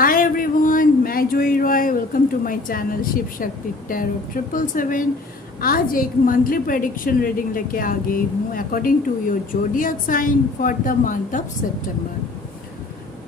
हाय everyone, मैं Joyee Roy. Welcome to my channel Shiv Shakti tarot 777। आज एक मंथली प्रेडिक्शन रीडिंग लेके आ गई हूँ according to your zodiac sign for the month of September.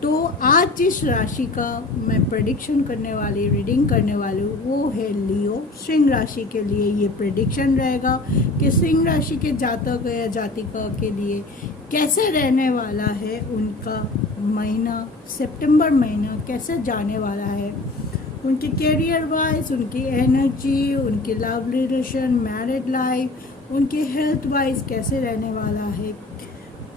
तो आज जिस राशि का मैं प्रेडिक्शन करने वाली रीडिंग करने वाली हूँ वो है लियो। सिंह राशि के लिए ये प्रेडिक्शन रहेगा कि सिंह राशि के जातक या जातिका के लिए कैसे रहने वाला है, उनका महीना सितंबर महीना कैसे जाने वाला है, उनके करियर वाइज, उनकी एनर्जी, उनकी लव रिलेशन, मैरिड लाइफ, उनके हेल्थ वाइज कैसे रहने वाला है,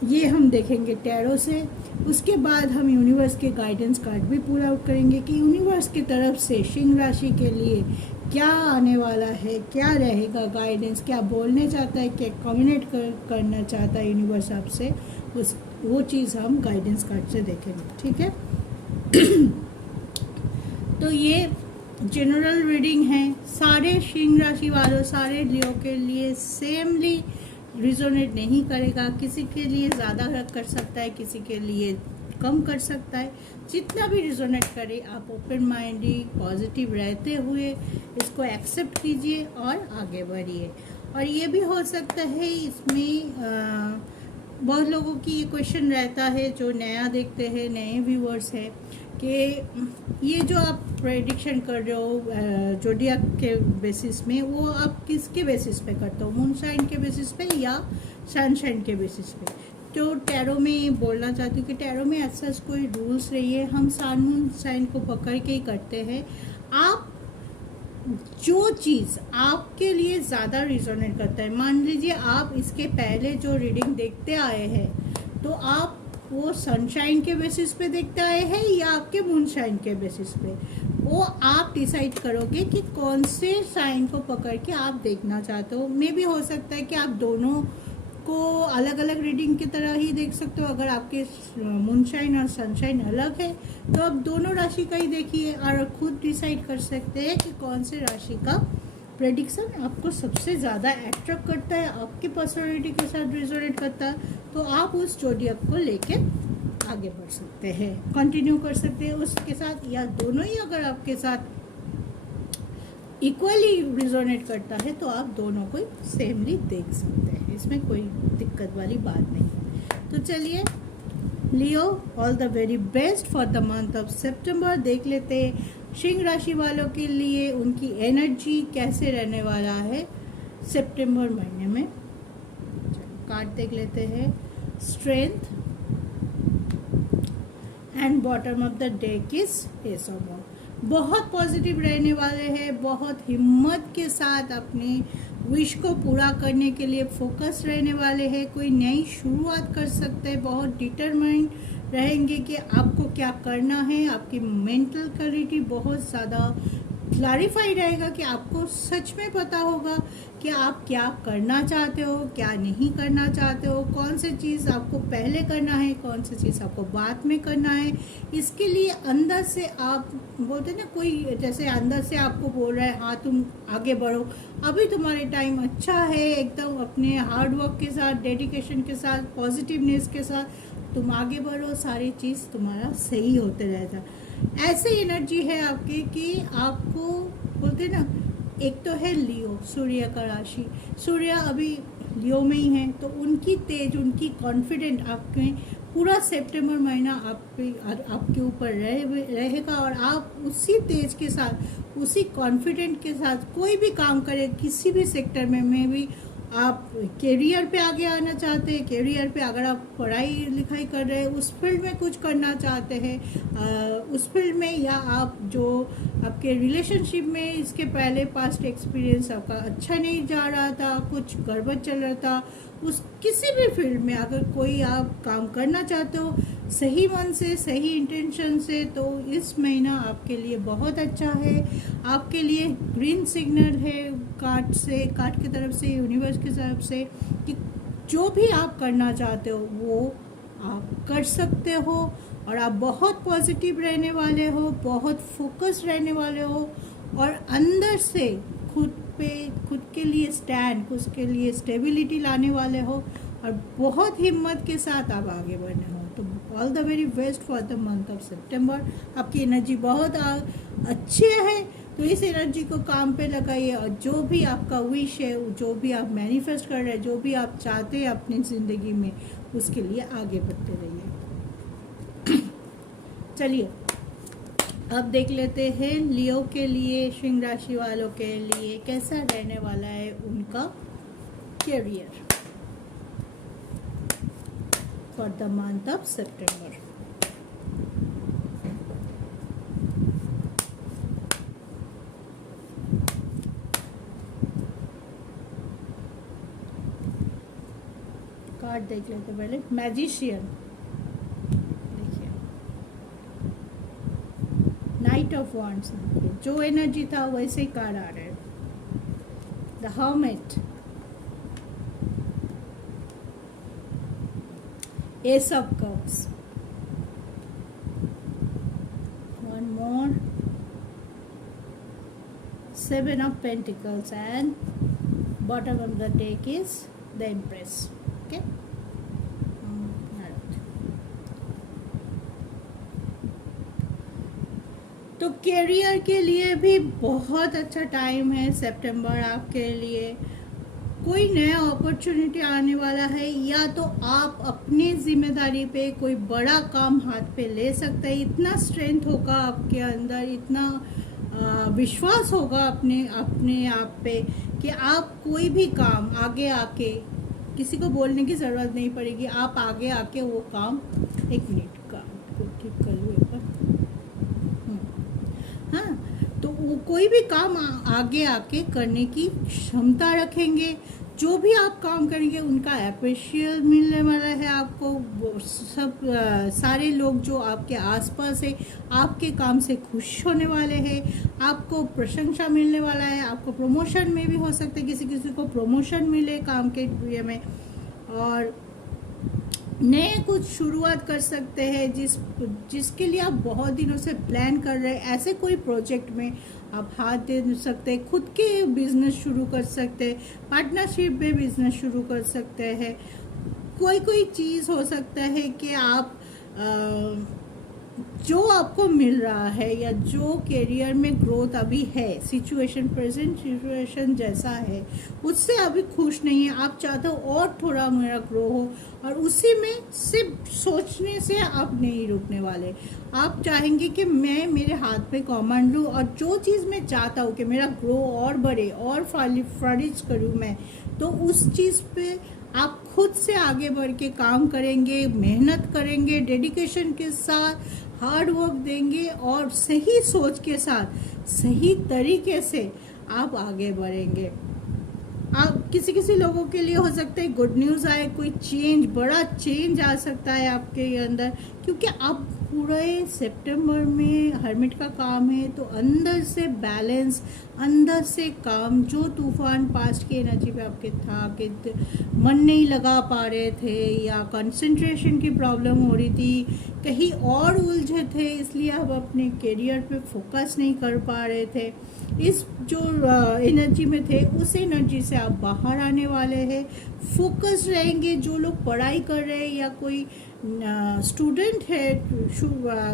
ये हम देखेंगे टैरो से। उसके बाद हम यूनिवर्स के गाइडेंस कार्ड भी पूरा आउट करेंगे कि यूनिवर्स की तरफ से सिंह राशि के लिए क्या आने वाला है, क्या रहेगा गाइडेंस, क्या बोलने चाहता है, क्या कम्युनिकेट करना चाहता है यूनिवर्स आपसे, वो चीज़ हम गाइडेंस कार्ड से देखेंगे। ठीक है। तो ये जनरल रीडिंग है, सारे सिंह राशि वालों, सारे लियो के लिए सेमली रिजोनेट नहीं करेगा। किसी के लिए ज़्यादा कर सकता है, किसी के लिए कम कर सकता है। जितना भी रिजोनेट करे आप ओपन माइंडी पॉजिटिव रहते हुए इसको एक्सेप्ट कीजिए और आगे बढ़िए। और ये भी हो सकता है इसमें बहुत लोगों की ये क्वेश्चन रहता है जो नया देखते हैं, नए व्यूअर्स हैं, कि ये जो आप प्रेडिक्शन कर रहे हो जोडियक के बेसिस में, वो आप किसके बेसिस पे करते हो, मून साइन के बेसिस पे या सनशाइन के बेसिस पे। तो टैरो में बोलना चाहती हूँ कि टैरो में ऐसा कोई रूल्स नहीं है, हम सन मून साइन को पकड़ के ही करते हैं। आप जो चीज़ आपके लिए ज़्यादा रिजोनेट करता है, मान लीजिए आप इसके पहले जो रीडिंग देखते आए हैं तो आप वो सनशाइन के बेसिस पे देखते आए हैं या आपके मूनशाइन के बेसिस पे, वो आप डिसाइड करोगे कि कौन से साइन को पकड़ के आप देखना चाहते हो। मे भी हो सकता है कि आप दोनों को अलग अलग रीडिंग की तरह ही देख सकते हो। अगर आपके मूनशाइन और सनशाइन अलग है तो आप दोनों राशि का ही देखिए और खुद डिसाइड कर सकते हैं कि कौन से राशि का प्रेडिक्शन आपको सबसे ज़्यादा अट्रैक्ट करता है, आपकी पर्सनालिटी के साथ रिजोनेट करता है, तो आप उस जोडियक को लेके आगे बढ़ सकते हैं, कंटिन्यू कर सकते हैं उसके साथ, या दोनों ही अगर आपके साथ इक्वली रिजोनेट करता है तो आप दोनों को सेमली देख सकते हैं। इसमें कोई दिक्कत वाली बात नहीं। तो चलिए Leo, all the very best for the month of September. देख लेते हैं सिंह राशि वालों के लिए उनकी एनर्जी कैसे रहने वाला है सितंबर महीने में। कार्ड देख लेते हैं। Strength and bottom of the deck is S of wands. बहुत पॉजिटिव रहने वाले हैं, बहुत हिम्मत के साथ अपने विश को पूरा करने के लिए फोकस रहने वाले हैं, कोई नई शुरुआत कर सकते हैं, बहुत डिटरमाइंड रहेंगे कि आपको क्या करना है। आपकी मेंटल क्लैरिटी बहुत ज़्यादा क्लैरिफाई रहेगा कि आपको सच में पता होगा कि आप क्या करना चाहते हो, क्या नहीं करना चाहते हो, कौन सी चीज़ आपको पहले करना है, कौन सी चीज़ आपको बाद में करना है। इसके लिए अंदर से आप बोलते हैं ना, कोई जैसे अंदर से आपको बोल रहा है हाँ तुम आगे बढ़ो, अभी तुम्हारे टाइम अच्छा है, एकदम अपने हार्ड वर्क के साथ, डेडिकेशन के साथ, पॉजिटिवनेस के साथ तुम आगे बढ़ो, सारी चीज़ तुम्हारा सही होते रहेगा। ऐसे एनर्जी है आपकी कि आपको बोलते ना, एक तो है लियो सूर्य का राशि, सूर्य अभी लियो में ही है, तो उनकी तेज, उनकी कॉन्फिडेंट आपके पूरा सितंबर महीना आपके ऊपर रहेगा और आप उसी तेज के साथ, उसी कॉन्फिडेंट के साथ कोई भी काम करें, किसी भी सेक्टर में भी आप कैरियर पे आगे आना चाहते हैं, कैरियर पे अगर आप पढ़ाई लिखाई कर रहे हैं, उस फील्ड में कुछ करना चाहते हैं, उस फील्ड में, या आप जो आपके रिलेशनशिप में इसके पहले पास्ट एक्सपीरियंस आपका अच्छा नहीं जा रहा था, कुछ गड़बड़ चल रहा था, उस किसी भी फील्ड में अगर कोई आप काम करना चाहते हो सही मन से, सही इंटेंशन से, तो इस महीना आपके लिए बहुत अच्छा है। आपके लिए ग्रीन सिग्नल है कार्ड की तरफ से, यूनिवर्स की तरफ से, कि जो भी आप करना चाहते हो वो आप कर सकते हो और आप बहुत पॉजिटिव रहने वाले हो, बहुत फोकस रहने वाले हो और अंदर से खुद के लिए स्टैंड, खुद के लिए स्टेबिलिटी लाने वाले हो और बहुत हिम्मत के साथ आप आगे बढ़ने हो। तो all the very best for the month of September. आपकी एनर्जी बहुत अच्छी है, तो इस एनर्जी को काम पे लगाइए और जो भी आपका विश है, जो भी आप मैनिफेस्ट कर रहे हैं, जो भी आप चाहते हैं अपनी ज़िंदगी में, उसके लिए आगे बढ़ते रहिए। चलिए अब देख लेते हैं लियो के लिए, सिंह राशि वालों के लिए कैसा रहने वाला है उनका career for the month of September. Card देख लेते पहले। मैजिशियन, देखिए नाइट ऑफ वांड्स, जो एनर्जी था वैसे ही कार्ड आ रहे हैं। The hermit, S of cups, one more, seven of pentacles and bottom of the deck is the empress. Okay, तो करियर के लिए भी बहुत अच्छा टाइम है सितंबर आपके लिए। कोई नया अपॉर्चुनिटी आने वाला है, या तो आप अपनी जिम्मेदारी पे कोई बड़ा काम हाथ पे ले सकते हैं। इतना स्ट्रेंथ होगा आपके अंदर, इतना विश्वास होगा अपने आप पे कि आप कोई भी काम आगे आके, किसी को बोलने की ज़रूरत नहीं पड़ेगी, आप आगे आके वो काम, एक मिनट का ठीक कर लूँ एक बार। हाँ, तो वो कोई भी काम आगे आके करने की क्षमता रखेंगे। जो भी आप काम करेंगे उनका अप्रिशिएट मिलने वाला है आपको। सब सारे लोग जो आपके आसपास है आपके काम से खुश होने वाले हैं, आपको प्रशंसा मिलने वाला है। आपको प्रमोशन में भी हो सकता है, किसी किसी को प्रमोशन मिले काम के लिए में, और नए कुछ शुरुआत कर सकते हैं जिसके लिए आप बहुत दिनों से प्लान कर रहे हैं। ऐसे कोई प्रोजेक्ट में आप हाथ दे सकते हैं, खुद के बिजनेस शुरू कर सकते हैं, पार्टनरशिप में बिजनेस शुरू कर सकते हैं। कोई चीज़ हो सकता है कि आप जो आपको मिल रहा है या जो करियर में ग्रोथ अभी है, सिचुएशन, प्रेजेंट सिचुएशन जैसा है उससे अभी खुश नहीं है, आप चाहते हो और थोड़ा मेरा ग्रो हो, और उसी में सिर्फ सोचने से आप नहीं रुकने वाले। आप चाहेंगे कि मैं मेरे हाथ पे कमांड लूँ और जो चीज़ मैं चाहता हूँ कि मेरा ग्रो और बढ़े और फ्लरिश करूँ मैं, तो उस चीज़ पे आप खुद से आगे बढ़ के काम करेंगे, मेहनत करेंगे, डेडिकेशन के साथ हार्ड वर्क देंगे और सही सोच के साथ सही तरीके से आप आगे बढ़ेंगे। आप किसी लोगों के लिए हो सकता है गुड न्यूज़ आए, कोई चेंज, बड़ा चेंज आ सकता है आपके अंदर, क्योंकि आप पूरे सितंबर में हर्मिट का काम है, तो अंदर से बैलेंस, अंदर से काम, जो तूफान पास्ट की एनर्जी पे आपके था कि मन नहीं लगा पा रहे थे या कंसंट्रेशन की प्रॉब्लम हो रही थी, कहीं और उलझे थे, इसलिए आप अपने करियर पे फोकस नहीं कर पा रहे थे, इस जो एनर्जी में थे उस एनर्जी से आप बाहर आने वाले हैं। फोकस रहेंगे। जो लोग पढ़ाई कर रहे हैं या कोई स्टूडेंट है,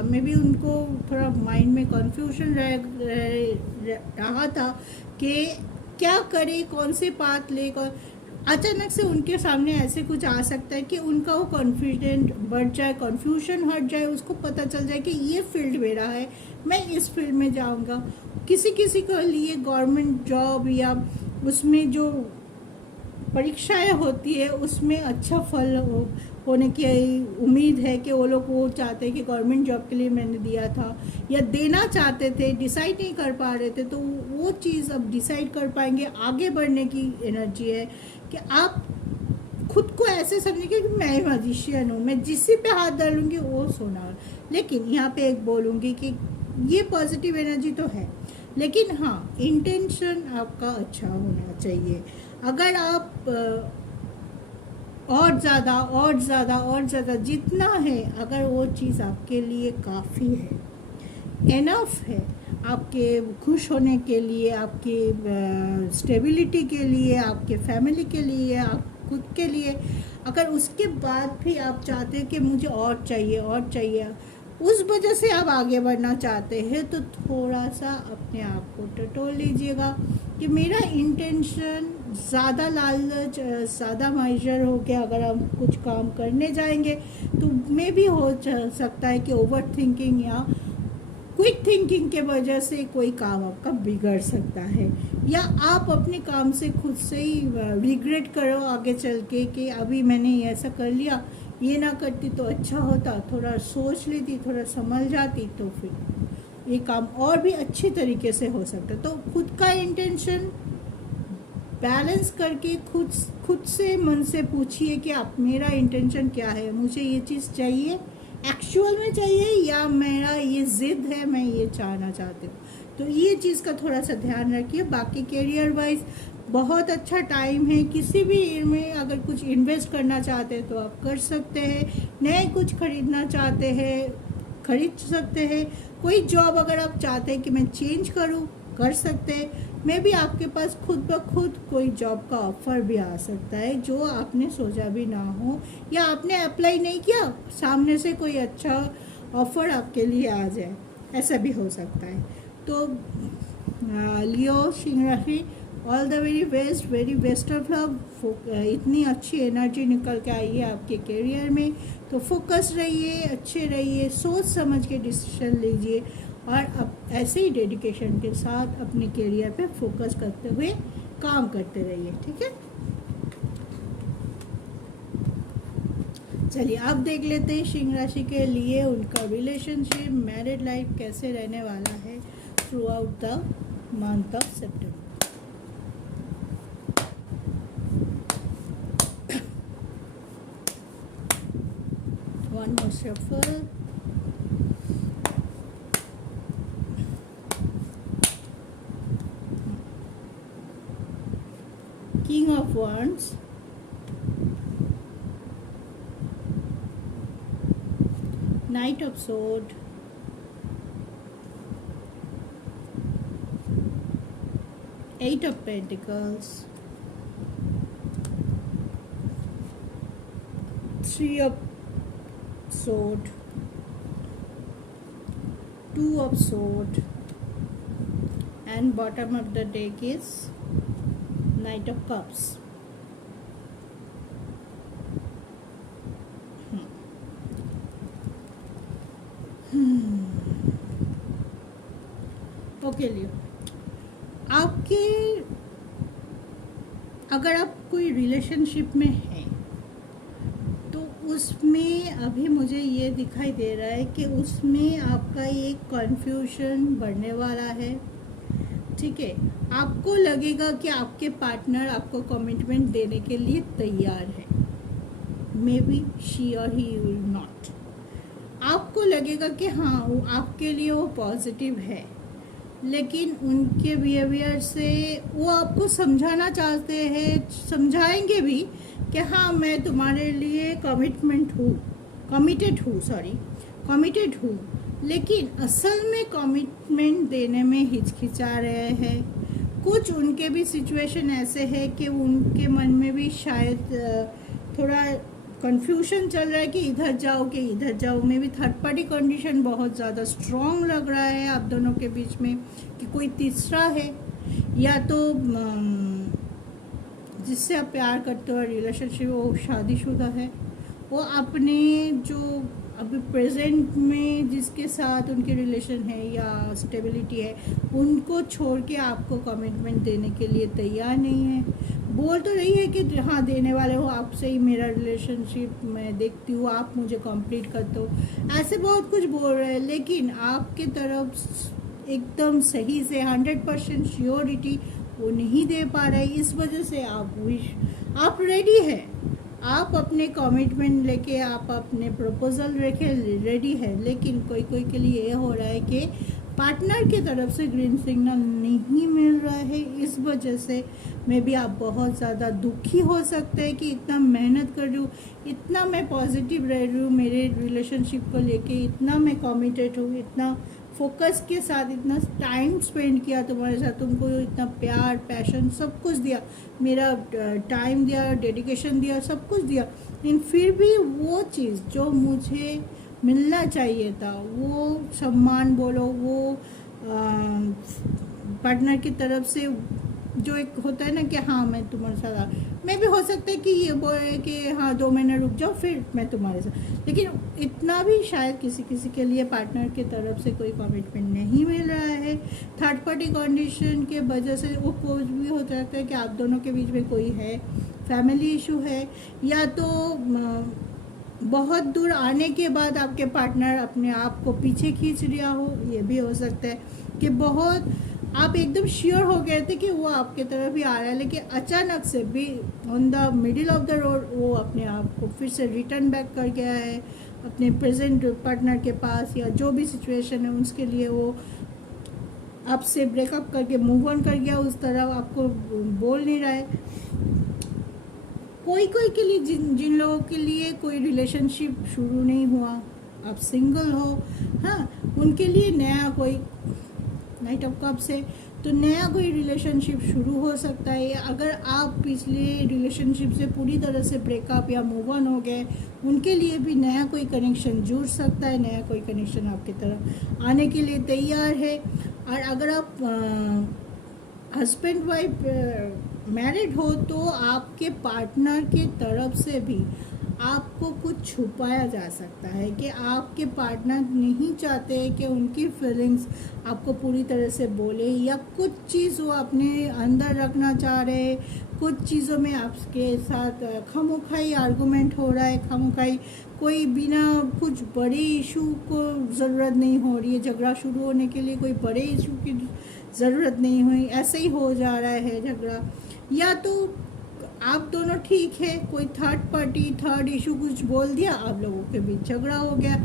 मे बी उनको थोड़ा माइंड में कन्फ्यूजन रहा था कि क्या करे, कौन से पाथ ले, अचानक से उनके सामने ऐसे कुछ आ सकता है कि उनका वो कॉन्फिडेंट बढ़ जाए, कन्फ्यूजन हट जाए, उसको पता चल जाए कि ये फील्ड मेरा है, मैं इस फील्ड में जाऊंगा। किसी के लिए गवर्नमेंट जॉब या उसमें जो परीक्षाएं होती है उसमें अच्छा फल होने की उम्मीद है कि वो लोग वो चाहते हैं कि गवर्नमेंट जॉब के लिए मैंने दिया था या देना चाहते थे, डिसाइड नहीं कर पा रहे थे, तो वो चीज़ अब डिसाइड कर पाएंगे। आगे बढ़ने की एनर्जी है कि आप खुद को ऐसे समझिए कि मैं मैजिशियन हूँ, मैं जिसी पे हाथ डालूंगी वो सोना। लेकिन यहाँ पे एक बोलूँगी कि ये पॉजिटिव एनर्जी तो है, लेकिन हाँ, इंटेंशन आपका अच्छा होना चाहिए। अगर आप और ज़्यादा जितना है, अगर वो चीज़ आपके लिए काफ़ी है, एनफ है आपके खुश होने के लिए, आपकी स्टेबिलिटी के लिए, आपके फैमिली के लिए, खुद के लिए। अगर उसके बाद भी आप चाहते हैं कि मुझे और चाहिए, उस वजह से आप आगे बढ़ना चाहते हैं, तो थोड़ा सा अपने आप को टटोल लीजिएगा कि मेरा इंटेंशन ज़्यादा लालच, ज़्यादा मेजर हो के अगर हम कुछ काम करने जाएंगे तो मे भी हो सकता है कि ओवर थिंकिंग या क्विक थिंकिंग के वजह से कोई काम आपका बिगड़ सकता है, या आप अपने काम से खुद से ही रिग्रेट करो आगे चल के कि अभी मैंने ऐसा कर लिया, ये ना करती तो अच्छा होता, थोड़ा सोच लेती, थोड़ा समझ जाती तो फिर ये काम और भी अच्छे तरीके से हो सकता। तो खुद का इंटेंशन बैलेंस करके खुद से मन से पूछिए कि आप मेरा इंटेंशन क्या है, मुझे ये चीज़ चाहिए, एक्चुअल में चाहिए, या मेरा ये ज़िद है, मैं ये चाहना चाहती हूँ। तो ये चीज़ का थोड़ा सा ध्यान रखिए। बाकी करियर वाइज बहुत अच्छा टाइम है, किसी भी में अगर कुछ इन्वेस्ट करना चाहते हैं तो आप कर सकते हैं, नए कुछ खरीदना चाहते हैं खरीद सकते हैं, कोई जॉब अगर आप चाहते हैं कि मैं चेंज करूं कर सकते हैं, मे भी आपके पास खुद ब खुद कोई जॉब का ऑफ़र भी आ सकता है जो आपने सोचा भी ना हो, या आपने अप्लाई नहीं किया, सामने से कोई अच्छा ऑफ़र आपके लिए आ जाए, ऐसा भी हो सकता है। तो लियो सिंह राशि, all the very best of luck. इतनी अच्छी एनर्जी निकल के आई है आपके करियर में, तो फोकस रहिए, अच्छे रहिए, सोच समझ के डिसीजन लीजिए, और अब ऐसे ही डेडिकेशन के साथ अपने करियर पे फोकस करते हुए काम करते रहिए, ठीक है। चलिए अब देख लेते हैं सिंह राशि के लिए उनका रिलेशनशिप, मैरिड लाइफ कैसे रहने वाला है through out the month of September. One more shuffle. King of Wands, Knight of Swords, Eight of Pentacles, Three of Sword, Two of Sword, and bottom of the deck is Knight of Cups. Okay Leo, आपके अगर आप कोई relationship में हैं तो उसमें अभी मुझे ये दिखाई दे रहा है कि उसमें आपका एक कन्फ्यूजन बढ़ने वाला है, ठीक है। आपको लगेगा कि आपके पार्टनर आपको कमिटमेंट देने के लिए तैयार है, मे बी शी और ही विल नॉट। आपको लगेगा कि हाँ वो आपके लिए वो पॉजिटिव है, लेकिन उनके बिहेवियर से वो आपको समझाना चाहते हैं, समझाएंगे भी कि हाँ मैं तुम्हारे लिए कमिटेड हूँ, लेकिन असल में कमिटमेंट देने में हिचकिचा रहे हैं। कुछ उनके भी सिचुएशन ऐसे है कि उनके मन में भी शायद थोड़ा कन्फ्यूजन चल रहा है कि इधर जाओ कि इधर जाओ, में भी थर्ड पार्टी कंडीशन बहुत ज़्यादा स्ट्रॉन्ग लग रहा है आप दोनों के बीच में, कि कोई तीसरा है, या तो जिससे आप प्यार करते हो रिलेशनशिप वो शादीशुदा है, वो अपने जो अभी प्रेजेंट में जिसके साथ उनके रिलेशन है या स्टेबिलिटी है उनको छोड़ के आपको कमिटमेंट देने के लिए तैयार नहीं है। बोल तो रही है कि हाँ देने वाले हो, आपसे ही मेरा रिलेशनशिप मैं देखती हूँ, आप मुझे कंप्लीट करते हो, ऐसे बहुत कुछ बोल रहे हैं, लेकिन आपके तरफ एकदम सही से 100% श्योरिटी वो नहीं दे पा रहे। इस वजह से आप रेडी है, आप अपने कमिटमेंट लेके आप अपने प्रपोजल लेके रेडी है, लेकिन कोई के लिए ये हो रहा है कि पार्टनर की तरफ से ग्रीन सिग्नल नहीं मिल रहा है। इस वजह से मैं भी आप बहुत ज़्यादा दुखी हो सकते हैं कि इतना मेहनत कर रही हूँ, इतना मैं पॉजिटिव रह रही हूँ मेरे रिलेशनशिप को लेके, इतना मैं कमिटेड हूँ, इतना फोकस के साथ इतना टाइम स्पेंड किया तुम्हारे साथ, तुमको इतना प्यार पैशन सब कुछ दिया, मेरा टाइम दिया, डेडिकेशन दिया, सब कुछ दिया, लेकिन फिर भी वो चीज़ जो मुझे मिलना चाहिए था, वो सम्मान बोलो, वो पार्टनर की तरफ से जो एक होता है ना कि हाँ मैं तुम्हारे साथ, मैं भी हो सकता है कि ये बोले कि हाँ 2 महीने रुक जाओ फिर मैं तुम्हारे साथ, लेकिन इतना भी शायद किसी किसी के लिए पार्टनर की तरफ से कोई कमिटमेंट नहीं मिल रहा है। थर्ड पार्टी कंडीशन के वजह से वो कुछ भी हो सकता है कि आप दोनों के बीच में कोई है, फैमिली इशू है, या तो बहुत दूर आने के बाद आपके पार्टनर अपने आप को पीछे खींच लिया हो, ये भी हो सकता है कि बहुत आप एकदम श्योर हो गए थे कि वो आपके तरफ ही आ रहा है, लेकिन अचानक से भी on the middle of the road वो अपने आप को फिर से रिटर्न बैक कर गया है अपने प्रेजेंट पार्टनर के पास, या जो भी सिचुएशन है उसके लिए वो आपसे ब्रेकअप करके मूव ऑन कर गया, उस तरह आपको बोल नहीं रहा है। कोई कोई के लिए जिन लोगों के लिए कोई रिलेशनशिप शुरू नहीं हुआ, आप सिंगल हो, हाँ उनके लिए नया कोई नाइट ऑफ कप्स है तो नया कोई रिलेशनशिप शुरू हो सकता है। अगर आप पिछले रिलेशनशिप से पूरी तरह से ब्रेकअप या मूव ऑन हो गए, उनके लिए भी नया कोई कनेक्शन जुड़ सकता है, नया कोई कनेक्शन आपकी तरफ आने के लिए तैयार है। और अगर आप हस्बैंड वाइफ मैरिड हो तो आपके पार्टनर की तरफ से भी आपको कुछ छुपाया जा सकता है कि आपके पार्टनर नहीं चाहते कि उनकी फीलिंग्स आपको पूरी तरह से बोले, या कुछ चीज़ वो अपने अंदर रखना चाह रहे, कुछ चीज़ों में आपके साथ खामोखाई आर्गूमेंट हो रहा है, खामोखाई कोई बिना कुछ बड़े इशू को ज़रूरत नहीं हो रही है, झगड़ा शुरू होने के लिए कोई बड़े इशू की ज़रूरत नहीं हुई, ऐसे ही हो जा रहा है झगड़ा, या तो आप दोनों ठीक है, कोई थर्ड पार्टी थर्ड इशू कुछ बोल दिया, आप लोगों के बीच झगड़ा हो गया।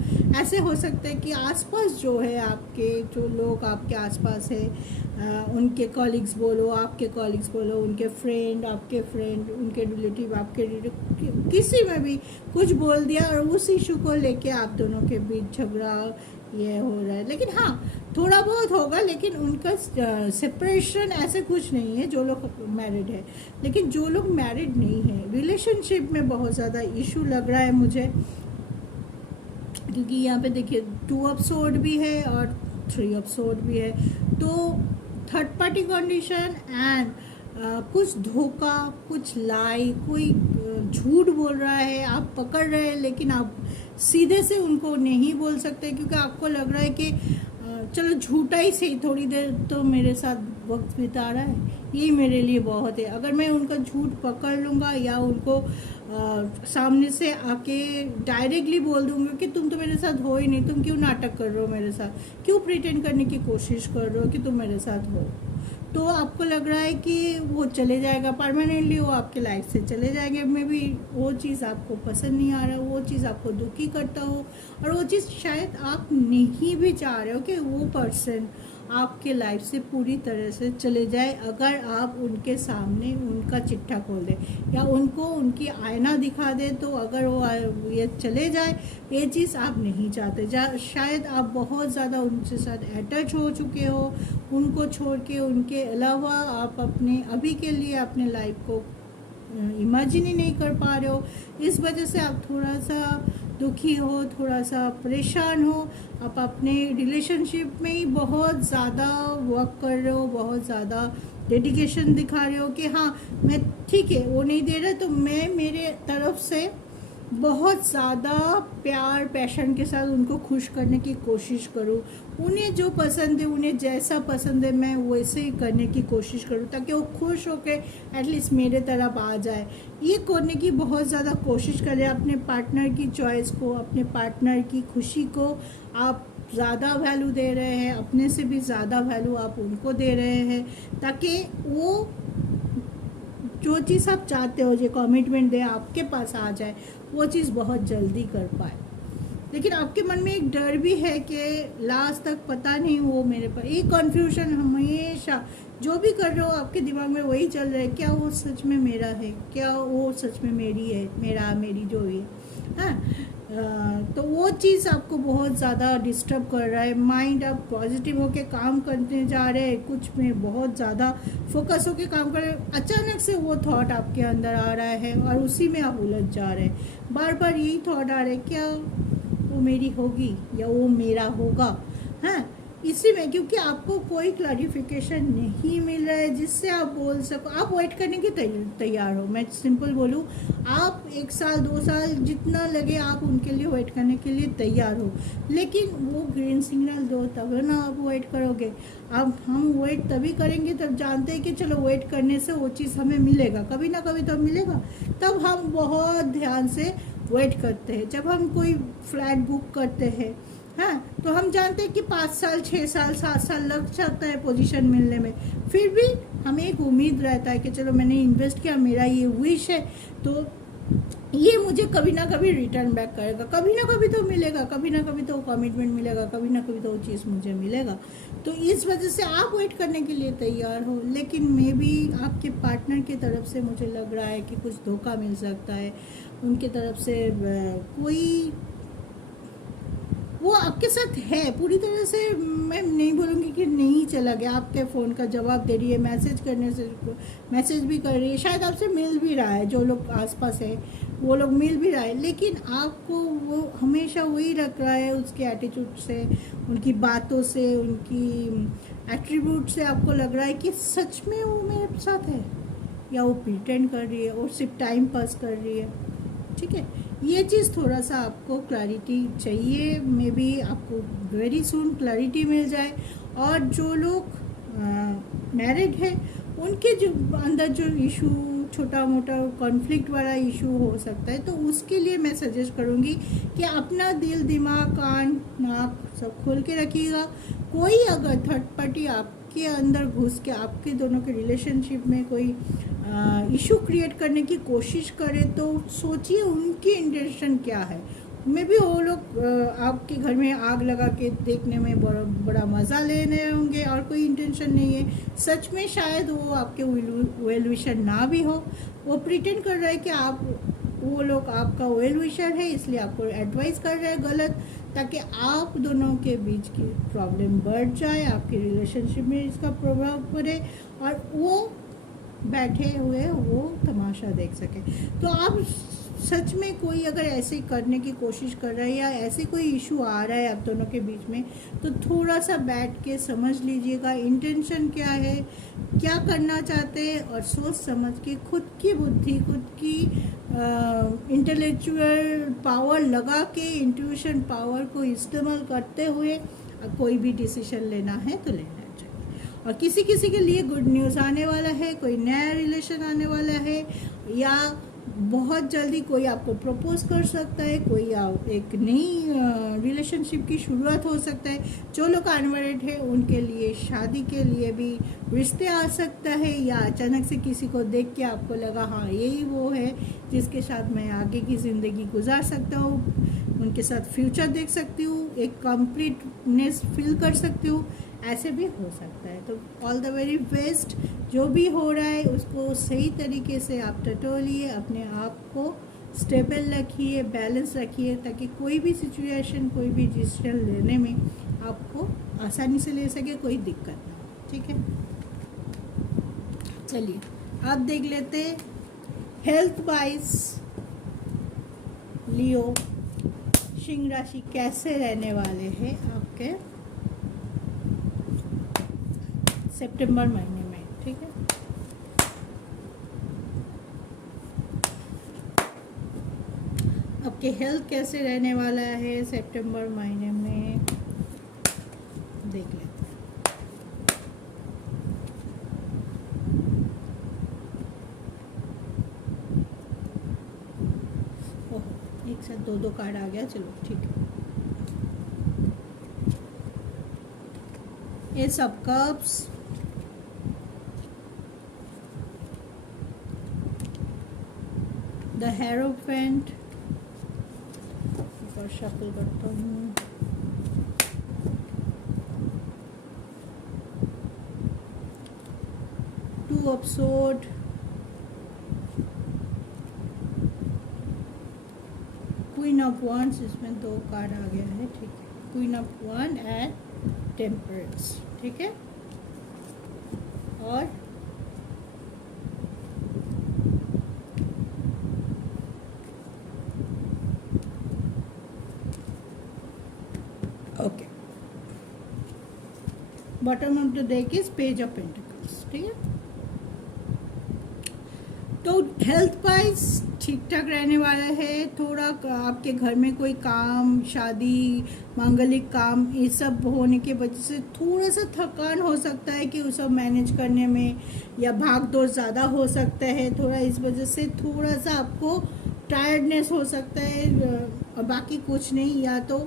ऐसे हो सकता है कि आसपास जो है आपके जो लोग आपके आसपास है, उनके कॉलिग्स बोलो, आपके कॉलिग्स बोलो, उनके फ्रेंड आपके फ्रेंड, उनके रिलेटिव आपके रिलेटिव, किसी में भी कुछ बोल दिया और उस इशू को लेके आप दोनों के बीच झगड़ा ये हो रहा है। लेकिन हाँ थोड़ा बहुत होगा, लेकिन उनका सेपरेशन ऐसे कुछ नहीं है जो लोग मैरिड है। लेकिन जो लोग मैरिड नहीं है, रिलेशनशिप में बहुत ज़्यादा इशू लग रहा है मुझे, क्योंकि यहाँ पे देखिए 2 ऑफ सोर्ड भी है और 3 ऑफ सोर्ड भी है। तो थर्ड पार्टी कंडीशन एंड कुछ धोखा, कुछ लाई, कोई झूठ बोल रहा है, आप पकड़ रहे हैं लेकिन आप सीधे से उनको नहीं बोल सकते, क्योंकि आपको लग रहा है कि चलो झूठा ही सही, थोड़ी देर तो मेरे साथ वक्त बिता रहा है, यही मेरे लिए बहुत है। अगर मैं उनका झूठ पकड़ लूँगा या उनको सामने से आके डायरेक्टली बोल दूँगी कि तुम तो मेरे साथ हो ही नहीं, तुम क्यों नाटक कर रहे हो मेरे साथ, क्यों प्रिटेंड करने की कोशिश कर रहे हो कि तुम मेरे साथ हो, तो आपको लग रहा है कि वो चले जाएगा परमानेंटली, वो आपके लाइफ से चले जाएंगे। में भी वो चीज़ आपको पसंद नहीं आ रहा, वो चीज़ आपको दुखी करता हो, और वो चीज़ शायद आप नहीं भी चाह रहे हो कि वो पर्सन आपके लाइफ से पूरी तरह से चले जाए। अगर आप उनके सामने उनका चिट्ठा खोल दें या उनको उनकी आईना दिखा दें, तो अगर वो ये चले जाए, ये चीज़ आप नहीं चाहते। शायद आप बहुत ज़्यादा उनके साथ अटैच हो चुके हो, उनको छोड़ के उनके अलावा आप अपने अभी के लिए अपने लाइफ को इमेजिन ही नहीं कर पा रहे हो। इस वजह से आप थोड़ा सा दुखी हो, थोड़ा सा परेशान हो, आप अपने रिलेशनशिप में ही बहुत ज़्यादा वर्क कर रहे हो, बहुत ज़्यादा डेडिकेशन दिखा रहे हो कि हाँ मैं ठीक है, वो नहीं दे रहा तो मैं मेरे तरफ से बहुत ज़्यादा प्यार पैशन के साथ उनको खुश करने की कोशिश करूँ, उन्हें जो पसंद है, उन्हें जैसा पसंद है मैं वैसे ही करने की कोशिश करूँ, ताकि वो खुश होकर एटलीस्ट मेरे तरफ आ जाए। ये करने की बहुत ज़्यादा कोशिश करें। अपने पार्टनर की चॉइस को, अपने पार्टनर की खुशी को आप ज़्यादा वैल्यू दे रहे हैं, अपने से भी ज़्यादा वैल्यू आप उनको दे रहे हैं, ताकि वो जो चीज़ आप चाहते हो, जो कमिटमेंट दे आपके पास आ जाए, वो चीज़ बहुत जल्दी कर पाए। लेकिन आपके मन में एक डर भी है कि लास्ट तक पता नहीं वो मेरे पर, एक कन्फ्यूजन हमेशा जो भी कर रहे हो आपके दिमाग में वही चल रहा है, क्या वो सच में मेरा है, क्या वो सच में मेरी है, मेरा मेरी जो भी है। हाँ, तो वो चीज़ आपको बहुत ज़्यादा डिस्टर्ब कर रहा है। माइंड आप पॉजिटिव होके काम करने जा रहे हैं, कुछ में बहुत ज़्यादा फोकस होके काम कर रहे हैं, अचानक से वो थॉट आपके अंदर आ रहा है और उसी में आप उलझ जा रहे हैं। बार बार यही थॉट आ रहे हैं, क्या वो मेरी होगी या वो मेरा होगा। हाँ, इसी में क्योंकि आपको कोई क्लैरिफिकेशन नहीं मिल रहा है जिससे आप बोल सको, आप वेट करने के तैयार हो। मैं सिंपल बोलूँ, आप 1 साल 2 साल जितना लगे आप उनके लिए वेट करने के लिए तैयार हो, लेकिन वो ग्रीन सिग्नल दो तब ना आप वेट करोगे। अब हम वेट तभी करेंगे तब जानते हैं कि चलो वेट करने से वो चीज़ हमें मिलेगा, कभी ना कभी तो मिलेगा, तब हम बहुत ध्यान से वेट करते हैं। जब हम कोई फ्लैट बुक करते हैं, हाँ, तो हम जानते हैं कि 5 साल 6 साल 7 साल लग जाता है पोजीशन मिलने में, फिर भी हमें एक उम्मीद रहता है कि चलो मैंने इन्वेस्ट किया, मेरा ये विश है, तो ये मुझे कभी ना कभी रिटर्न बैक करेगा, कभी ना कभी तो मिलेगा, कभी ना कभी तो कमिटमेंट मिलेगा, कभी ना कभी तो वो चीज़ मुझे मिलेगा। तो इस वजह से आप वेट करने के लिए तैयार हो, लेकिन मे बी आपके पार्टनर की तरफ से मुझे लग रहा है कि कुछ धोखा मिल सकता है, उनके तरफ से कोई वो आपके साथ है पूरी तरह से। मैं नहीं बोलूँगी कि नहीं चला गया, आपके फ़ोन का जवाब दे रही है, मैसेज करने से मैसेज भी कर रही है, शायद आपसे मिल भी रहा है, जो लोग आसपास है वो लोग मिल भी रहा है, लेकिन आपको वो हमेशा वही रख रहा है, उसके एटीट्यूड से, उनकी बातों से, उनकी एट्रीब्यूट से आपको लग रहा है कि सच में वो मेरे साथ है या वो प्रिटेंड कर रही है और सिर्फ टाइम पास कर रही है। ठीक है, ये चीज़ थोड़ा सा आपको क्लैरिटी चाहिए, मे बी आपको वेरी सून क्लैरिटी मिल जाए। और जो लोग मैरिड है उनके जो अंदर जो इशू, छोटा मोटा कॉन्फ्लिक्ट वाला इशू हो सकता है, तो उसके लिए मैं सजेस्ट करूँगी कि अपना दिल दिमाग कान नाक सब खोल के रखिएगा। कोई अगर थर्ड पार्टी आपके अंदर घुस के आपके दोनों के रिलेशनशिप में कोई इशू क्रिएट करने की कोशिश करे, तो सोचिए उनकी इंटेंशन क्या है। मे भी वो लोग आपके घर में आग लगा के देखने में बड़ा मज़ा ले रहे होंगे और कोई इंटेंशन नहीं है, सच में शायद वो आपके वेल विशर ना भी हो, वो प्रिटेंड कर रहा है कि आप, वो लोग आपका वेल विशर है इसलिए आपको एडवाइस कर रहे हैं गलत, ताकि आप दोनों के बीच की प्रॉब्लम बढ़ जाए, आपके रिलेशनशिप में इसका प्रभाव पड़े और वो बैठे हुए वो तमाशा देख सके। तो आप सच में कोई अगर ऐसे करने की कोशिश कर रहा है या ऐसे कोई इशू आ रहा है आप दोनों के बीच में, तो थोड़ा सा बैठ के समझ लीजिएगा इंटेंशन क्या है, क्या करना चाहते हैं, और सोच समझ के खुद की बुद्धि, खुद की इंटेलेक्चुअल पावर लगा के, इंट्यूशन पावर को इस्तेमाल करते हुए कोई भी डिसीजन लेना है तो लेना चाहिए। और किसी किसी के लिए गुड न्यूज़ आने वाला है, कोई नया रिलेशन आने वाला है, या बहुत जल्दी कोई आपको प्रपोज कर सकता है, कोई एक नई रिलेशनशिप की शुरुआत हो सकता है। जो लोग अनमैरिड है उनके लिए शादी के लिए भी रिश्ते आ सकता है, या अचानक से किसी को देख के आपको लगा हाँ यही वो है जिसके साथ मैं आगे की ज़िंदगी गुजार सकता हूँ, उनके साथ फ्यूचर देख सकती हूँ, एक कंप्लीटनेस फील कर सकती हूँ, ऐसे भी हो सकता है। तो ऑल द वेरी बेस्ट, जो भी हो रहा है उसको सही तरीके से आप टटोलिए, अपने आप को स्टेबल रखिए, बैलेंस रखिए, ताकि कोई भी सिचुएशन, कोई भी डिसीजन लेने में आपको आसानी से ले सके, कोई दिक्कत ना हो। ठीक है, चलिए आप देख लेते हेल्थ वाइज लियो सिंह राशि कैसे रहने वाले हैं आपके सितंबर महीने में। ठीक है, आपके हेल्थ कैसे रहने वाला है सितंबर महीने में, देख लेते हैं। ओह, एक साथ दो कार्ड आ गया, चलो ठीक है। S of cups, the hierophant, एक और शफल करता हूँ। Two of sword, queen of wands, इसमें 2 कार्ड आ गया है, ठीक है। क्वीन ऑफ वांड एंड टेम्परेंस, ठीक है। और okay, bottom of the deck is page of pentacles, ठीक है। तो हेल्थ वाइज ठीक ठाक रहने वाला है। थोड़ा आपके घर में कोई काम, शादी, मांगलिक काम, ये सब होने के वजह से थोड़ा सा थकान हो सकता है कि वो सब मैनेज करने में, या भाग दौड़ ज़्यादा हो सकता है। थोड़ा इस वजह से थोड़ा सा आपको टायर्डनेस हो सकता है, और बाकी कुछ नहीं। या तो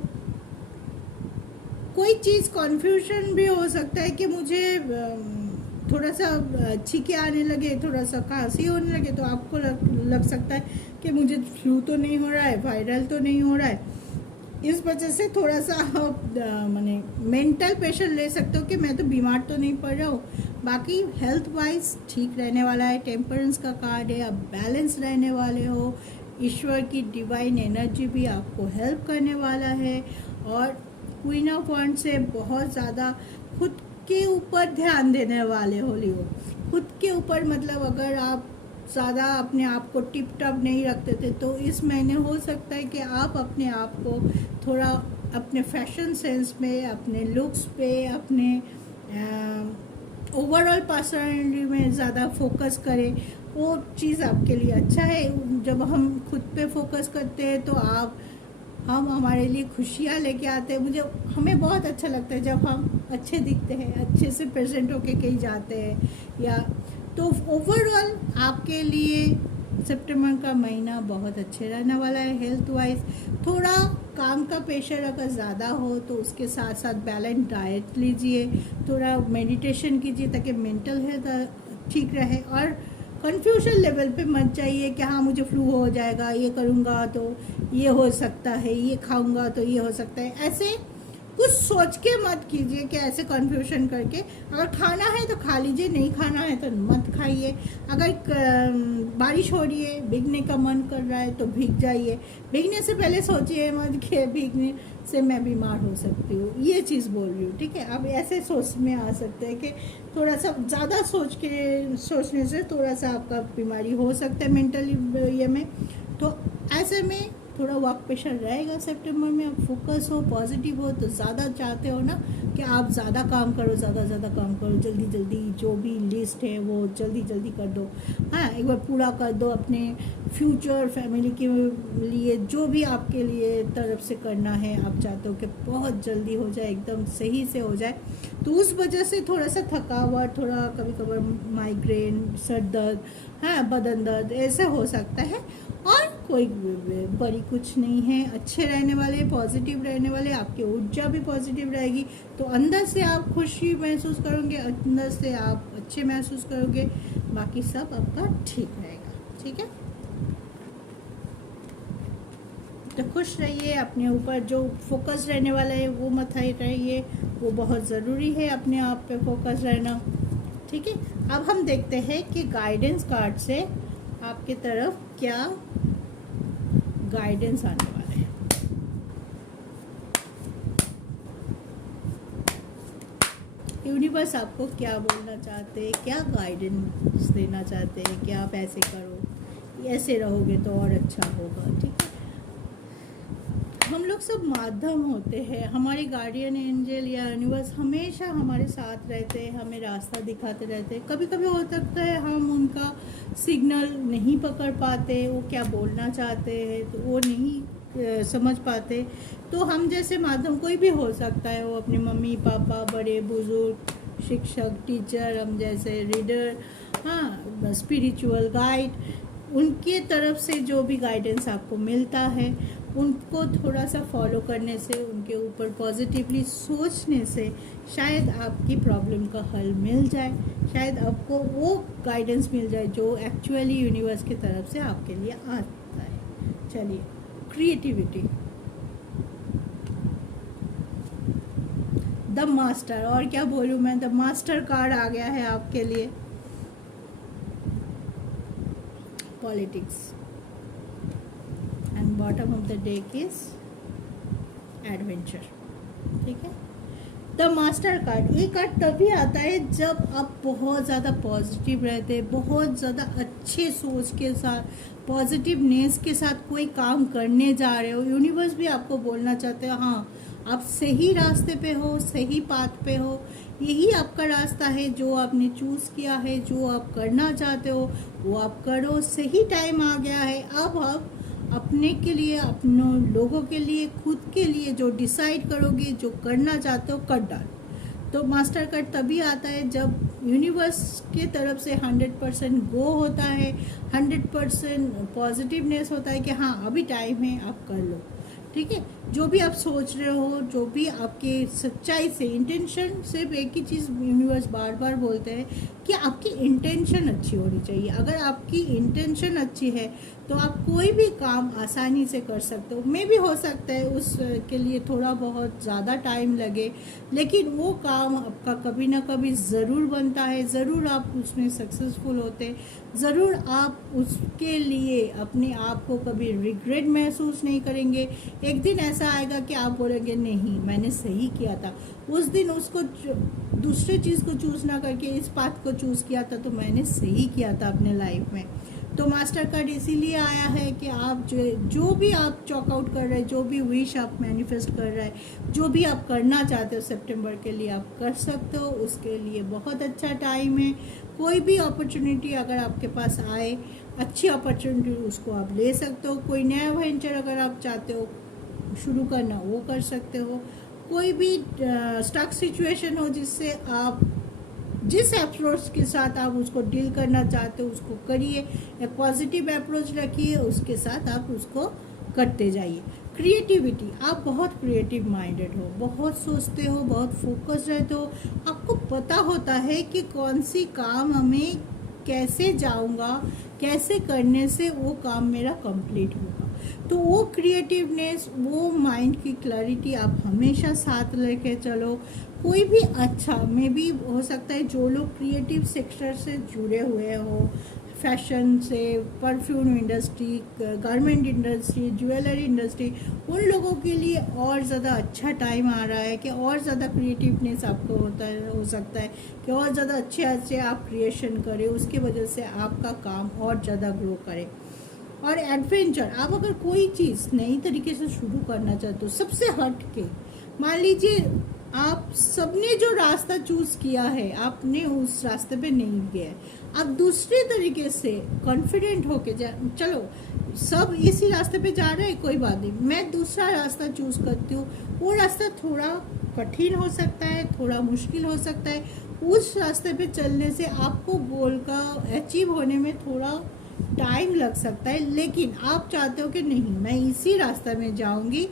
कोई चीज़ कन्फ्यूजन भी हो सकता है कि मुझे थोड़ा सा छींके आने लगे, थोड़ा सा खांसी होने लगे, तो आपको लग सकता है कि मुझे फ्लू तो नहीं हो रहा है, वायरल तो नहीं हो रहा है। इस वजह से थोड़ा सा माने मेंटल प्रेशर ले सकते हो कि मैं तो बीमार तो नहीं पड़ रहा हूँ। बाकी हेल्थ वाइज ठीक रहने वाला है। टेम्परेंस का कार्ड है, आप बैलेंस रहने वाले हो। ईश्वर की डिवाइन एनर्जी भी आपको हेल्प करने वाला है। और क्वीन ऑफ वांड्स से बहुत ज़्यादा खुद के ऊपर ध्यान देने वाले हो लियो। खुद के ऊपर मतलब अगर आप ज़्यादा अपने आप को टिप टॉप नहीं रखते थे, तो इस महीने हो सकता है कि आप अपने आप को थोड़ा अपने फैशन सेंस में, अपने लुक्स पे, अपने ओवरऑल पर्सनालिटी में ज़्यादा फोकस करें। वो चीज़ आपके लिए अच्छा है। जब हम खुद पे फोकस करते हैं तो हम हमारे लिए खुशियाँ लेके आते हैं। हमें बहुत अच्छा लगता है जब हम अच्छे दिखते हैं, अच्छे से प्रेजेंट होके कहीं जाते हैं। या तो ओवरऑल आपके लिए सितंबर का महीना बहुत अच्छे रहने वाला है। हेल्थ वाइज थोड़ा काम का प्रेशर अगर ज़्यादा हो तो उसके साथ साथ बैलेंस डाइट लीजिए, थोड़ा मेडिटेशन कीजिए ताकि मेंटल हेल्थ ठीक रहे। और कन्फ्यूजन लेवल पे मत जाइए कि हाँ मुझे फ्लू हो जाएगा, ये करूँगा तो ये हो सकता है, ये खाऊंगा तो ये हो सकता है। ऐसे कुछ सोच के मत कीजिए कि ऐसे कन्फ्यूजन करके। अगर खाना है तो खा लीजिए, नहीं खाना है तो मत खाइए। अगर बारिश हो रही है, भीगने का मन कर रहा है तो भीग जाइए। भीगने से पहले सोचिए मत कि भीगने से मैं बीमार हो सकती हूँ, ये चीज़ बोल रही हूँ, ठीक है। अब ऐसे सोच में आ सकते हैं कि थोड़ा सा ज़्यादा सोचने से थोड़ा सा आपका बीमारी हो सकता है मेंटली ये में। तो ऐसे में थोड़ा वर्क प्रेशर रहेगा सितंबर में। आप फोकस हो, पॉजिटिव हो, तो ज़्यादा चाहते हो ना कि आप ज़्यादा काम करो, ज़्यादा काम करो, जल्दी जल्दी जो भी लिस्ट है वो जल्दी जल्दी कर दो। हाँ, एक बार पूरा कर दो। अपने फ्यूचर फैमिली के लिए जो भी आपके लिए तरफ से करना है, आप चाहते हो कि बहुत जल्दी हो जाए, एकदम सही से हो जाए। तो उस वजह से थोड़ा सा थकावट, थोड़ा कभी कभार माइग्रेन, सर दर्द, हाँ बदन दर्द ऐसा हो सकता है। और कोई बड़ी कुछ नहीं है। अच्छे रहने वाले, पॉजिटिव रहने वाले, आपकी ऊर्जा भी पॉजिटिव रहेगी। तो अंदर से आप खुशी महसूस करोगे, अंदर से आप अच्छे महसूस करोगे। बाकी सब आपका ठीक रहेगा, ठीक है। तो खुश रहिए। अपने ऊपर जो फोकस रहने वाला है वो मत रहिए, वो बहुत ज़रूरी है अपने आप पे फोकस रहना, ठीक है। अब हम देखते हैं कि गाइडेंस कार्ड से आपके तरफ क्या गाइडेंस आने वाला है। यूनिवर्स आपको क्या बोलना चाहते हैं, क्या गाइडेंस देना चाहते हैं कि आप ऐसे करो, ऐसे रहोगे तो और अच्छा होगा, ठीक है। हम लोग सब माध्यम होते हैं। हमारे गार्डियन एंजल या यूनिवर्स हमेशा हमारे साथ रहते हैं, हमें रास्ता दिखाते रहते हैं। कभी कभी हो सकता है हम उनका सिग्नल नहीं पकड़ पाते, वो क्या बोलना चाहते हैं तो वो नहीं समझ पाते। तो हम जैसे माध्यम कोई भी हो सकता है, वो अपने मम्मी पापा, बड़े बुजुर्ग, शिक्षक, टीचर, हम जैसे रीडर, हाँ स्पिरिचुअल गाइड, उनके तरफ से जो भी गाइडेंस आपको मिलता है उनको थोड़ा सा फॉलो करने से, उनके ऊपर पॉजिटिवली सोचने से शायद आपकी प्रॉब्लम का हल मिल जाए। शायद आपको वो गाइडेंस मिल जाए जो एक्चुअली यूनिवर्स की तरफ से आपके लिए आता है। चलिए, क्रिएटिविटी, द मास्टर, और क्या बोलूँ मैं, द मास्टर कार्ड आ गया है आपके लिए। Politics and bottom of the deck is adventure. ठीक है, द मास्टर कार्ड, ये कार्ड तभी आता है जब आप बहुत ज़्यादा पॉजिटिव रहते हैं, बहुत ज़्यादा अच्छे सोच के साथ, पॉजिटिवनेस के साथ कोई काम करने जा रहे हो। यूनिवर्स भी आपको बोलना चाहते हो हाँ आप सही रास्ते पे हो, सही पाथ पे हो, यही आपका रास्ता है जो आपने चूज़ किया है, जो आप करना चाहते हो वो आप करो, सही टाइम आ गया है। अब आप अपने के लिए, अपनों लोगों के लिए, खुद के लिए जो डिसाइड करोगे, जो करना चाहते हो कर डालो। तो मास्टर कार्ड तभी आता है जब यूनिवर्स के तरफ से 100% गो होता है, 100% पॉजिटिवनेस होता है कि हाँ अभी टाइम है, आप कर लो। ठीक है, जो भी आप सोच रहे हो, जो भी आपके सच्चाई से, इंटेंशन, सिर्फ एक ही चीज़ यूनिवर्स बार बार बोलते हैं कि आपकी इंटेंशन अच्छी होनी चाहिए। अगर आपकी इंटेंशन अच्छी है तो आप कोई भी काम आसानी से कर सकते हो। मे भी हो सकता है उसके लिए थोड़ा बहुत ज़्यादा टाइम लगे, लेकिन वो काम आपका कभी ना कभी ज़रूर बनता है, ज़रूर आप उसमें सक्सेसफुल होते, ज़रूर आप उसके लिए अपने आप को कभी रिग्रेट महसूस नहीं करेंगे। एक दिन ऐसा आएगा कि आप बोलेंगे नहीं मैंने सही किया था, उस दिन उसको दूसरे चीज़ को चूज़ ना करके इस पाथ को चूज़ किया था, तो मैंने सही किया था अपने लाइफ में। तो मास्टर कार्ड इसीलिए आया है कि आप जो भी आप चॉकआउट कर रहे हैं, जो भी विश आप मैनिफेस्ट कर रहे हैं, जो भी आप करना चाहते हो सितंबर के लिए आप कर सकते हो। उसके लिए बहुत अच्छा टाइम है। कोई भी अपॉर्चुनिटी अगर आपके पास आए, अच्छी अपॉर्चुनिटी, उसको आप ले सकते हो। कोई नया वेंचर अगर आप चाहते हो शुरू करना, वो कर सकते हो। कोई भी स्टक सिचुएशन हो जिससे आप जिस अप्रोच के साथ आप उसको डील करना चाहते हो उसको करिए, एक पॉजिटिव अप्रोच रखिए, उसके साथ आप उसको करते जाइए। क्रिएटिविटी, आप बहुत क्रिएटिव माइंडेड हो, बहुत सोचते हो, बहुत फोकस रहते हो, आपको पता होता है कि कौन सी काम हमें कैसे जाऊंगा, कैसे करने से वो काम मेरा कंप्लीट होगा। तो वो क्रिएटिवनेस, वो माइंड की क्लैरिटी आप हमेशा साथ लेके चलो। कोई भी अच्छा में भी हो सकता है, जो लोग क्रिएटिव सेक्टर से जुड़े हुए हो, फैशन से, perfume industry, garment industry, jewellery industry, उन लोगों के लिए और ज़्यादा अच्छा टाइम आ रहा है कि और ज़्यादा क्रिएटिवनेस आपको हो सकता है कि और ज़्यादा अच्छे अच्छे आप क्रिएशन करें, उसकी वजह से आपका काम और ज़्यादा ग्रो करे। और एडवेंचर, आप अगर कोई चीज़ नई तरीके से शुरू करना चाहते हो, सबसे हट के, मान लीजिए आप सबने जो रास्ता चूज़ किया है आपने उस रास्ते पे नहीं गए, आप दूसरे तरीके से कॉन्फिडेंट होके चलो सब इसी रास्ते पे जा रहे हैं, कोई बात नहीं, मैं दूसरा रास्ता चूज़ करती हूँ। वो रास्ता थोड़ा कठिन हो सकता है, थोड़ा मुश्किल हो सकता है, उस रास्ते पे चलने से आपको गोल का अचीव होने में थोड़ा टाइम लग सकता है, लेकिन आप चाहते हो कि नहीं मैं इसी रास्ते में जाऊंगी।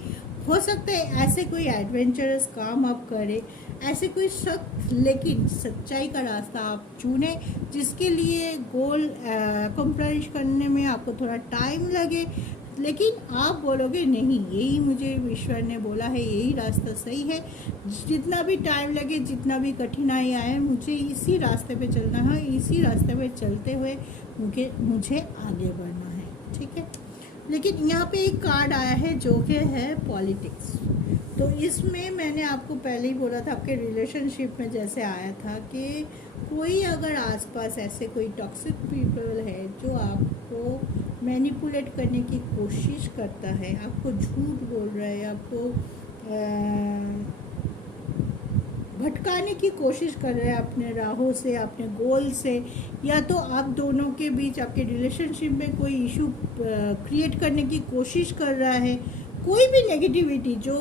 हो सकता है ऐसे कोई एडवेंचरस काम आप करें, ऐसे कोई सख्त लेकिन सच्चाई का रास्ता आप चुने, जिसके लिए गोल अकम्प्लिश करने में आपको थोड़ा टाइम लगे, लेकिन आप बोलोगे नहीं यही मुझे ईश्वर ने बोला है, यही रास्ता सही है, जितना भी टाइम लगे, जितना भी कठिनाई आए, मुझे इसी रास्ते पे चलना है, इसी रास्ते पे चलते हुए मुझे आगे बढ़ना है। ठीक है, लेकिन यहाँ पे एक कार्ड आया है जो कि है पॉलिटिक्स। तो इसमें मैंने आपको पहले ही बोला था, आपके रिलेशनशिप में जैसे आया था कि कोई अगर आसपास ऐसे कोई टॉक्सिक पीपल है जो आपको मैनिपुलेट करने की कोशिश करता है, आपको झूठ बोल रहा है, आपको भटकाने की कोशिश कर रहे हैं अपने राहों से, अपने गोल से, या तो आप दोनों के बीच आपके रिलेशनशिप में कोई इशू क्रिएट करने की कोशिश कर रहा है, कोई भी नेगेटिविटी जो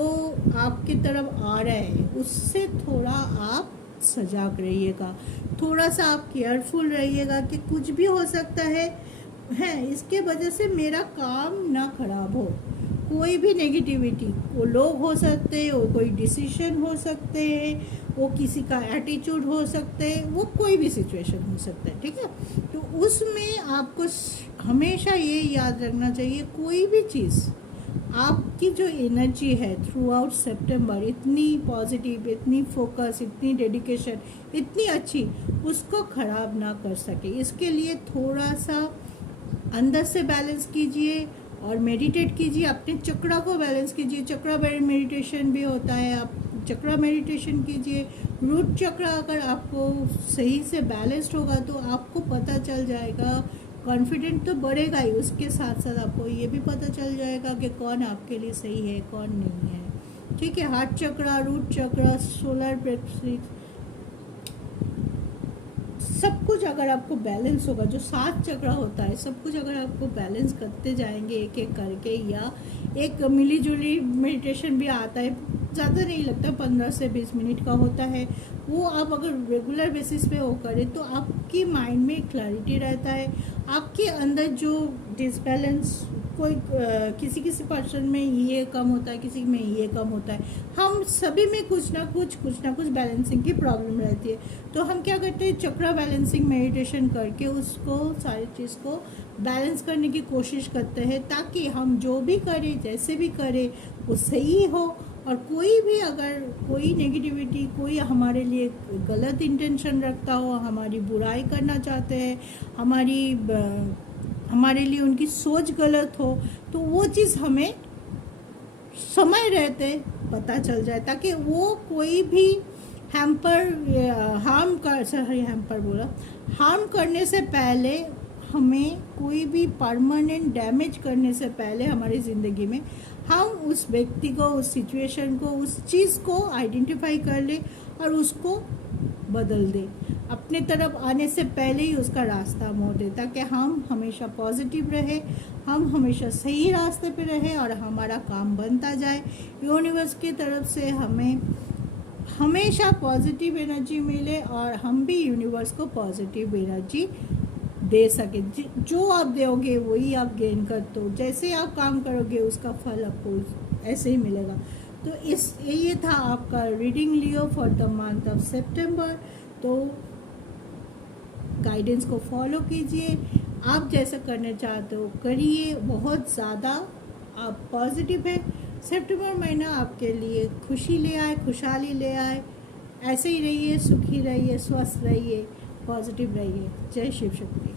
आपकी तरफ आ रहा है उससे थोड़ा आप सजग रहिएगा, थोड़ा सा आप केयरफुल रहिएगा कि कुछ भी हो सकता है इसके वजह से मेरा काम ना खराब हो। कोई भी नेगेटिविटी, वो लोग हो सकते हैं, वो कोई डिसीजन हो सकते हैं, वो किसी का एटीट्यूड हो सकते हैं, वो कोई भी सिचुएशन हो सकता है। ठीक है, तो उसमें आपको हमेशा ये याद रखना चाहिए, कोई भी चीज़ आपकी जो एनर्जी है थ्रू आउट सितंबर इतनी पॉजिटिव, इतनी फोकस, इतनी डेडिकेशन, इतनी अच्छी, उसको ख़राब ना कर सके। इसके लिए थोड़ा सा अंदर से बैलेंस कीजिए और मेडिटेट कीजिए, अपने चक्रा को बैलेंस कीजिए। चक्रा मेडिटेशन भी होता है, आप चक्रा मेडिटेशन कीजिए। रूट चक्रा अगर आपको सही से बैलेंस्ड होगा तो आपको पता चल जाएगा, कॉन्फिडेंट तो बढ़ेगा ही, उसके साथ साथ आपको ये भी पता चल जाएगा कि कौन आपके लिए सही है, कौन नहीं है। ठीक है, हार्ट चक्रा, रूट चक्रा, सोलर प्लेक्सस, सब कुछ अगर आपको बैलेंस होगा, जो 7 चक्रा होता है, सब कुछ अगर आपको बैलेंस करते जाएंगे एक एक करके, या एक मिली जुली मेडिटेशन भी आता है, ज़्यादा नहीं लगता, 15 से 20 मिनट का होता है, वो आप अगर रेगुलर बेसिस पे वो करें तो आपकी माइंड में क्लैरिटी रहता है। आपके अंदर जो डिसबैलेंस, कोई किसी किसी पर्सन में ये कम होता है, किसी में ये कम होता है, हम सभी में कुछ ना कुछ बैलेंसिंग की प्रॉब्लम रहती है। तो हम क्या करते हैं, चक्रा बैलेंसिंग मेडिटेशन करके उसको, सारी चीज़ को बैलेंस करने की कोशिश करते हैं, ताकि हम जो भी करें, जैसे भी करें, वो सही हो। और कोई भी अगर कोई नेगेटिविटी, कोई हमारे लिए गलत इंटेंशन रखता हो, हमारी बुराई करना चाहते हैं, हमारे लिए उनकी सोच गलत हो, तो वो चीज़ हमें समय रहते पता चल जाए, ताकि वो कोई भी हार्म करने से पहले, हमें कोई भी परमानेंट डैमेज करने से पहले हमारी ज़िंदगी में, हम उस व्यक्ति को, उस सिचुएशन को, उस चीज़ को आइडेंटिफाई कर ले और उसको बदल दे, अपने तरफ आने से पहले ही उसका रास्ता मोड़ दे, ताकि हम हमेशा पॉजिटिव रहे, हम हमेशा सही रास्ते पे रहे और हमारा काम बनता जाए। यूनिवर्स की तरफ से हमें हमेशा पॉजिटिव एनर्जी मिले और हम भी यूनिवर्स को पॉजिटिव एनर्जी दे सके। जो आप दोगे वही आप गेन करते हो, जैसे आप काम करोगे उसका फल आपको ऐसे ही मिलेगा। तो ये था आपका reading Leo for the month of September. तो गाइडेंस को फॉलो कीजिए, आप जैसा करना चाहते हो करिए, बहुत ज़्यादा आप पॉजिटिव है। सितंबर महीना आपके लिए खुशी ले आए, खुशहाली ले आए। ऐसे ही रहिए, सुखी रहिए, स्वस्थ रहिए, पॉजिटिव रहिए। जय शिव शक्ति।